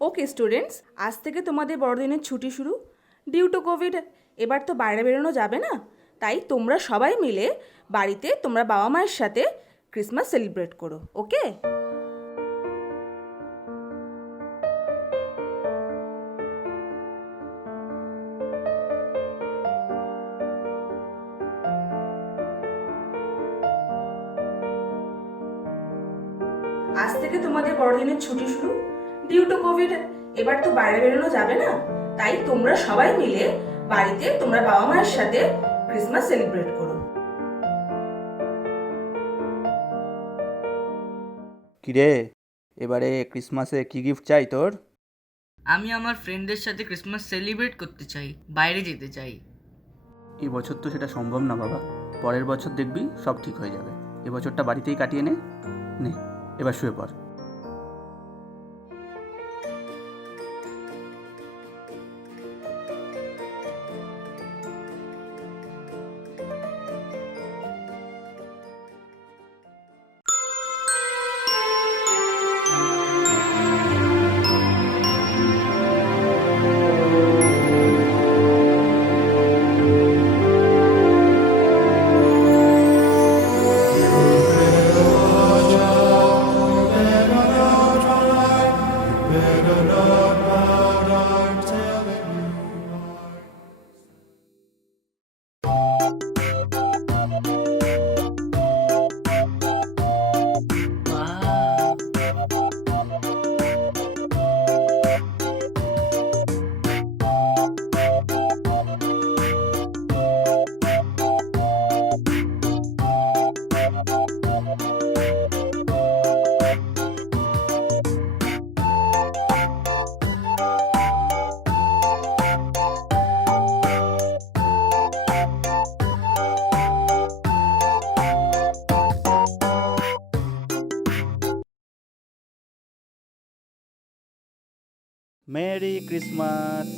Okay students, আজ থেকে তোমাদের বড়দিনের ছুটি শুরু। ডিউ টু কোভিড এবার তো বাইরে বেরোনো যাবে না, তাই তোমরা সবাই মিলে বাড়িতে তোমরা বাবা মায়ের সাথে ক্রিসমাস সেলিব্রেট করো। ওকে? আজ থেকে তোমাদের বড়দিনের ছুটি শুরু। ডিউ টু কোভিড এবার তো বাইরে বেরোনো যাবে না, তাই তোমরা সবাই মিলে বাড়িতে তোমরা বাবা মায়ের সাথে ক্রিসমাস সেলিব্রেট করো। কিরে, এবারে ক্রিসমাসে কি গিফট চাই তোর? আমি আমার ফ্রেন্ডদের সাথে ক্রিসমাস সেলিব্রেট করতে চাই, বাইরে যেতে চাই। এই বছর তো সেটা সম্ভব না বাবা, পরের বছর দেখবি সব ঠিক হয়ে যাবে। এবছরটা বাড়িতেই কাটিয়ে নে। নে, এবার শুয়ে পড়। Merry Christmas.